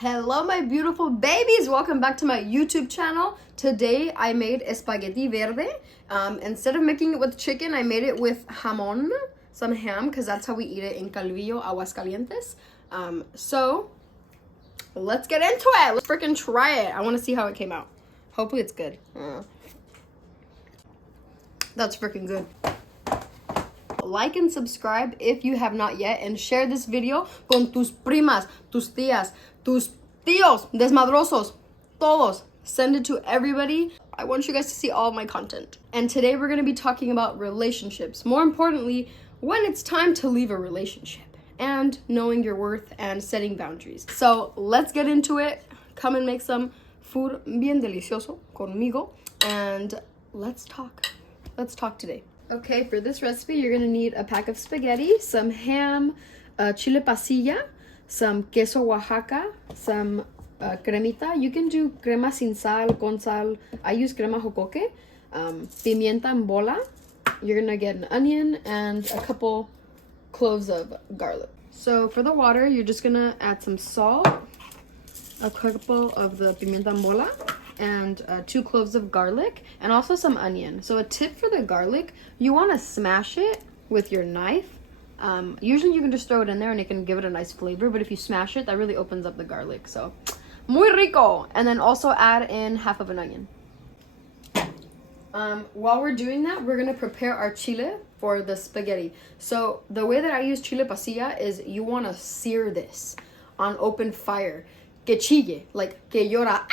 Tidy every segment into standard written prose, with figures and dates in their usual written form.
Hello my beautiful babies, welcome back to my YouTube channel. Today I made spaghetti verde. Instead of making it with chicken, I made it with jamon, some ham, because that's how we eat it in Calvillo, Aguascalientes. So let's get into it. Let's freaking try it. I want to see how it came out. Hopefully it's good. That's freaking good. Like and subscribe if you have not yet, and share this video con tus primas, tus tías, tus tíos, desmadrosos, todos. Send it to everybody. I want you guys to see all of my content. And today we're going to be talking about relationships. More importantly, when it's time to leave a relationship and knowing your worth and setting boundaries. So let's get into it. Come and make some food bien delicioso conmigo, and let's talk. Let's talk today. Okay, for this recipe, you're gonna need a pack of spaghetti, some ham, chile pasilla, some queso Oaxaca, some cremita. You can do crema sin sal, con sal. I use crema jocoque, pimienta en bola. You're gonna get an onion and a couple cloves of garlic. So for the water, you're just gonna add some salt, a couple of the pimienta en bola, and 2 cloves of garlic, and also some onion. So a tip for the garlic, you want to smash it with your knife. Usually you can just throw it in there and it can give it a nice flavor, but if you smash it, that really opens up the garlic. So muy rico. And then also add in half of an onion. While we're doing that, we're gonna prepare our chile for the spaghetti. So the way that I use chile pasilla is you want to sear this on open fire. Que chille, like que llora.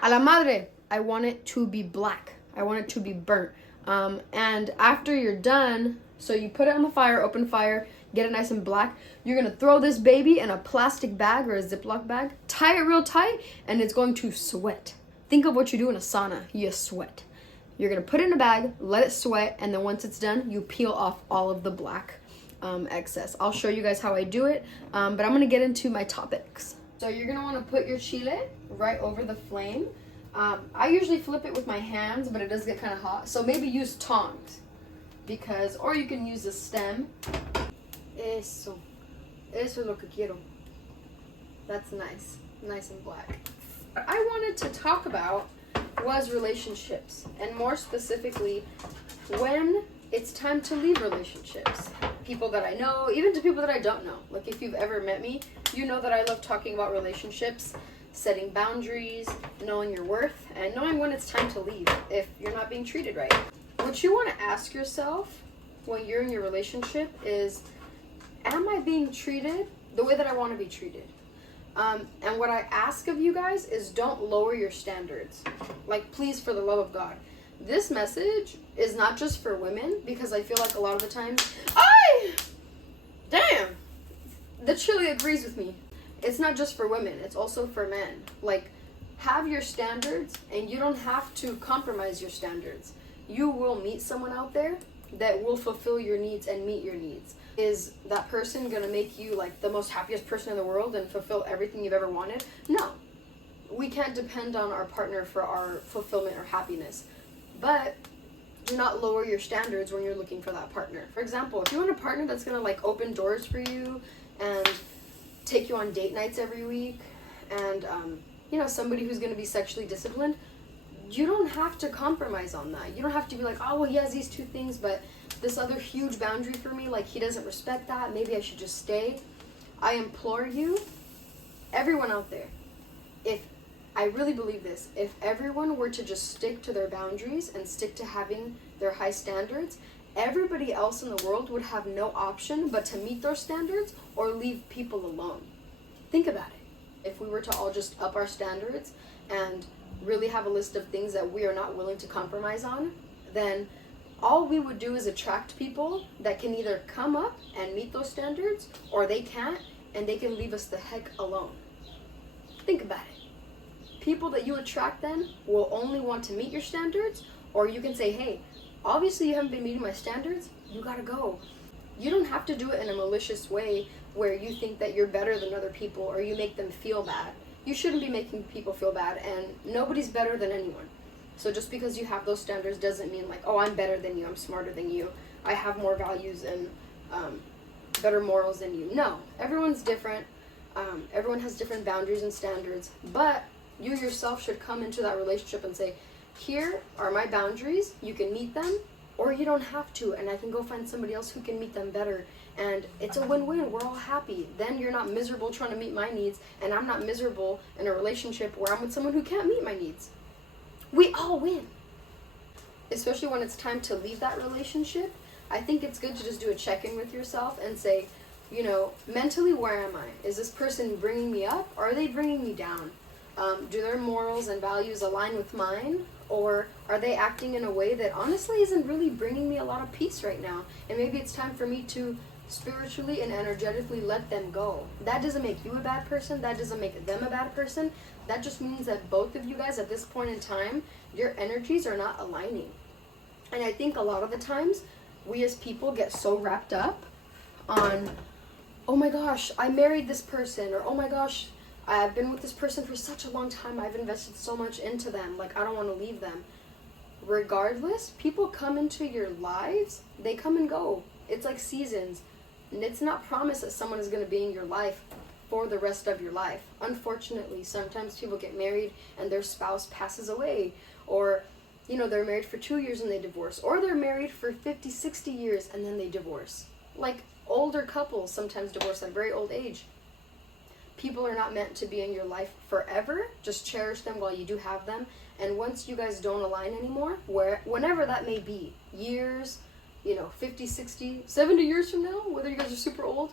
A la madre. I want it to be black. I want it to be burnt. And after you're done, so you put it on the fire, open fire, get it nice and black. You're gonna throw this baby in a plastic bag or a Ziploc bag, tie it real tight, and it's going to sweat. Think of what you do in a sauna. You sweat. You're gonna put it in a bag, let it sweat, and then once it's done, you peel off all of the black excess. I'll show you guys how I do it, but I'm gonna get into my topics. So you're gonna wanna put your chile right over the flame. I usually flip it with my hands, but it does get kind of hot. So maybe use tongs, or you can use a stem. Eso es lo que quiero. That's nice and black. What I wanted to talk about was relationships, and more specifically, when it's time to leave relationships. People that I know, even to people that I don't know. Like if you've ever met me, you know that I love talking about relationships, setting boundaries, knowing your worth, and knowing when it's time to leave if you're not being treated right. What you want to ask yourself when you're in your relationship is, am I being treated the way that I want to be treated? And what I ask of you guys is, don't lower your standards. Like, please, for the love of God. This message is not just for women, because I feel like a lot of the times, damn, the chili agrees with me. It's not just for women, it's also for men. Like, have your standards, and you don't have to compromise your standards. You will meet someone out there that will fulfill your needs and meet your needs. Is that person gonna make you like the most happiest person in the world and fulfill everything you've ever wanted? No. We can't depend on our partner for our fulfillment or happiness. But do not lower your standards when you're looking for that partner. For example, if you want a partner that's gonna like open doors for you and take you on date nights every week, and somebody who's gonna be sexually disciplined, you don't have to compromise on that. You don't have to be like, oh well, he has these 2 things, but this other huge boundary for me, like he doesn't respect that, maybe I should just stay. I implore you, everyone out there, I really believe this, if everyone were to just stick to their boundaries and stick to having their high standards, everybody else in the world would have no option but to meet those standards or leave people alone. Think about it. If we were to all just up our standards and really have a list of things that we are not willing to compromise on, then all we would do is attract people that can either come up and meet those standards, or they can't, and they can leave us the heck alone. Think about it. People that you attract then will only want to meet your standards, or you can say, hey, obviously you haven't been meeting my standards, you gotta go. You don't have to do it in a malicious way where you think that you're better than other people or you make them feel bad. You shouldn't be making people feel bad, and nobody's better than anyone. So just because you have those standards doesn't mean like, oh, I'm better than you, I'm smarter than you, I have more values and better morals than you. No, everyone's different. Everyone has different boundaries and standards, but you yourself should come into that relationship and say, here are my boundaries, you can meet them, or you don't have to, and I can go find somebody else who can meet them better. And it's a win-win, we're all happy. Then you're not miserable trying to meet my needs, and I'm not miserable in a relationship where I'm with someone who can't meet my needs. We all win. Especially when it's time to leave that relationship, I think it's good to just do a check-in with yourself and say, you know, mentally, where am I? Is this person bringing me up, or are they bringing me down? Do their morals and values align with mine, or are they acting in a way that honestly isn't really bringing me a lot of peace right now? And maybe it's time for me to spiritually and energetically let them go. That doesn't make you a bad person. That doesn't make them a bad person. That just means that both of you guys at this point in time, your energies are not aligning. And I think a lot of the times, we as people get so wrapped up on, oh my gosh, I married this person, or oh my gosh, I've been with this person for such a long time, I've invested so much into them, like I don't want to leave them. Regardless, people come into your lives, they come and go. It's like seasons. And it's not promised that someone is going to be in your life for the rest of your life. Unfortunately, sometimes people get married and their spouse passes away, or you know, they're married for 2 years and they divorce, or they're married for 50, 60 years and then they divorce. Like older couples sometimes divorce at a very old age. People are not meant to be in your life forever. Just cherish them while you do have them. And once you guys don't align anymore, whenever that may be, years, you know, 50, 60, 70 years from now, whether you guys are super old,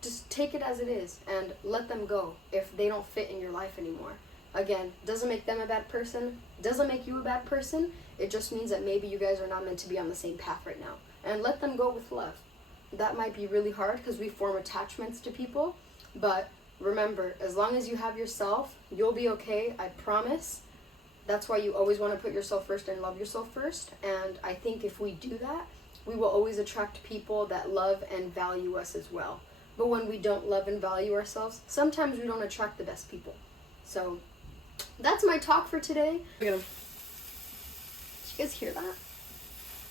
just take it as it is and let them go if they don't fit in your life anymore. Again, doesn't make them a bad person, doesn't make you a bad person. It just means that maybe you guys are not meant to be on the same path right now. And let them go with love. That might be really hard because we form attachments to people. But remember, as long as you have yourself, you'll be okay, I promise. That's why you always want to put yourself first and love yourself first. And I think if we do that, we will always attract people that love and value us as well. But when we don't love and value ourselves, sometimes we don't attract the best people. So that's my talk for today. Look at him. Did you guys hear that?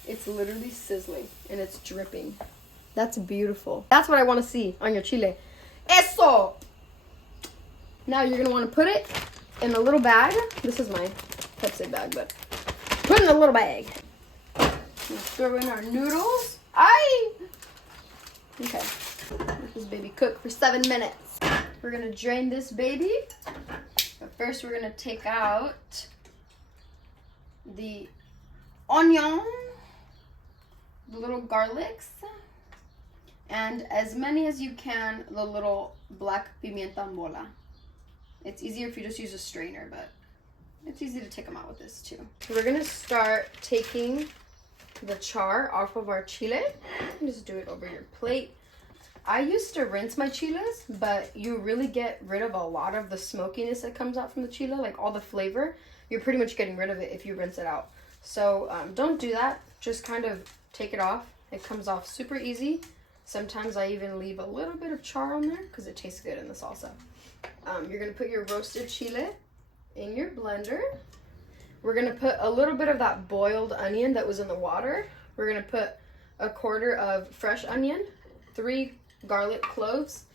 It's literally sizzling and it's dripping. That's beautiful. That's what I want to see on your chile. Eso! Now you're going to want to put it in a little bag. This is my Pepsi bag, but put it in a little bag. Let's throw in our noodles. Okay. Let this baby cook for 7 minutes. We're going to drain this baby. But first we're going to take out the onion, the little garlics, and as many as you can, the little black pimienta en bola. It's easier if you just use a strainer, but it's easy to take them out with this too. So we're gonna start taking the char off of our chile. Just do it over your plate. I used to rinse my chiles, but you really get rid of a lot of the smokiness that comes out from the chile, like all the flavor. You're pretty much getting rid of it if you rinse it out. So don't do that. Just kind of take it off. It comes off super easy. Sometimes I even leave a little bit of char on there because it tastes good in the salsa. You're going to put your roasted chile in your blender. We're going to put a little bit of that boiled onion that was in the water. We're going to put a quarter of fresh onion, 3 garlic cloves,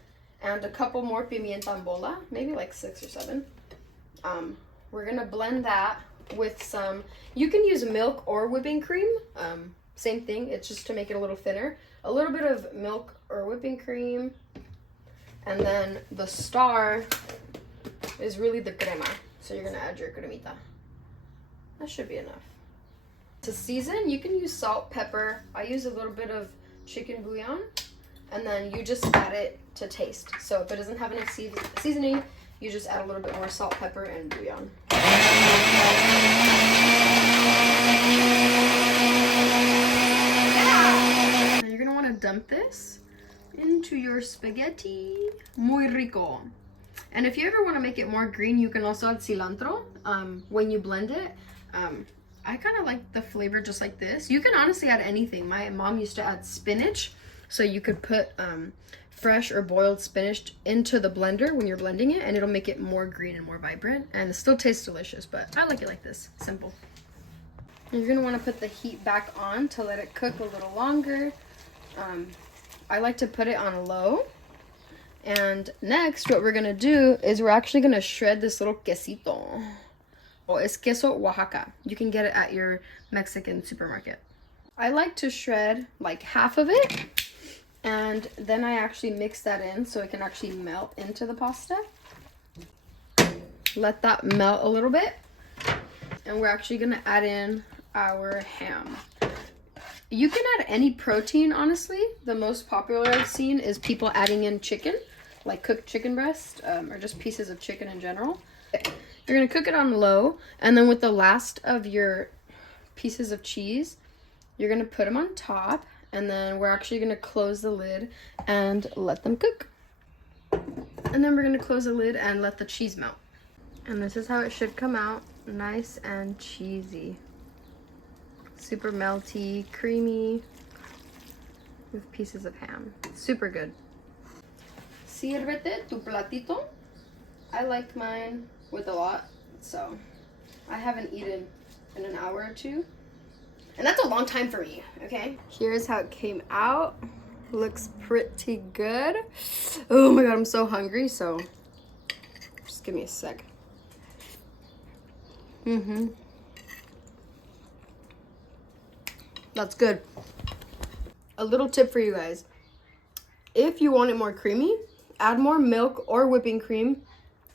and a couple more pimienta en bola, maybe like 6 or 7. We're going to blend that with some, you can use milk or whipping cream. Same thing, it's just to make it a little thinner. A little bit of milk or whipping cream. And then the star is really the crema. So you're gonna add your cremita. That should be enough. To season, you can use salt, pepper. I use a little bit of chicken bouillon. And then you just add it to taste. So if it doesn't have enough seasoning, you just add a little bit more salt, pepper, and bouillon. You're gonna want to dump this into your spaghetti. Muy rico. And if you ever want to make it more green, you can also add cilantro when you blend it. I kind of like the flavor just like this. You can honestly add anything. My mom used to add spinach, so you could put fresh or boiled spinach into the blender when you're blending it, and it'll make it more green and more vibrant, and it still tastes delicious, but I like it like this, simple. And you're gonna want to put the heat back on to let it cook a little longer. I like to put it on low, And next, what we're gonna do is we're actually gonna shred this little quesito. Oh, it's queso Oaxaca. You can get it at your Mexican supermarket. I like to shred like half of it, and then I actually mix that in so it can actually melt into the pasta. Let that melt a little bit, and we're actually gonna add in our ham. You can add any protein, honestly. The most popular I've seen is people adding in chicken, like cooked chicken breast, or just pieces of chicken in general. You're gonna cook it on low, and then with the last of your pieces of cheese, you're gonna put them on top, and then we're actually gonna close the lid and let them cook. And then we're gonna close the lid and let the cheese melt. And this is how it should come out, nice and cheesy. Super melty, creamy, with pieces of ham. Super good. Sírvete tu platito. I like mine with a lot, so I haven't eaten in an hour or two. And that's a long time for me, okay? Here's how it came out. Looks pretty good. Oh my God, I'm so hungry, so just give me a sec. That's good. A little tip for you guys. If you want it more creamy, add more milk or whipping cream.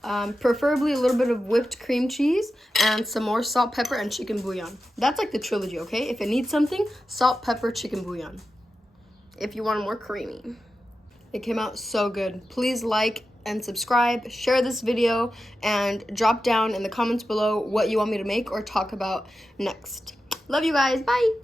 Preferably a little bit of whipped cream cheese and some more salt, pepper, and chicken bouillon. That's like the trilogy, okay? If it needs something, salt, pepper, chicken bouillon. If you want it more creamy. It came out so good. Please like and subscribe, share this video, and drop down in the comments below what you want me to make or talk about next. Love you guys. Bye.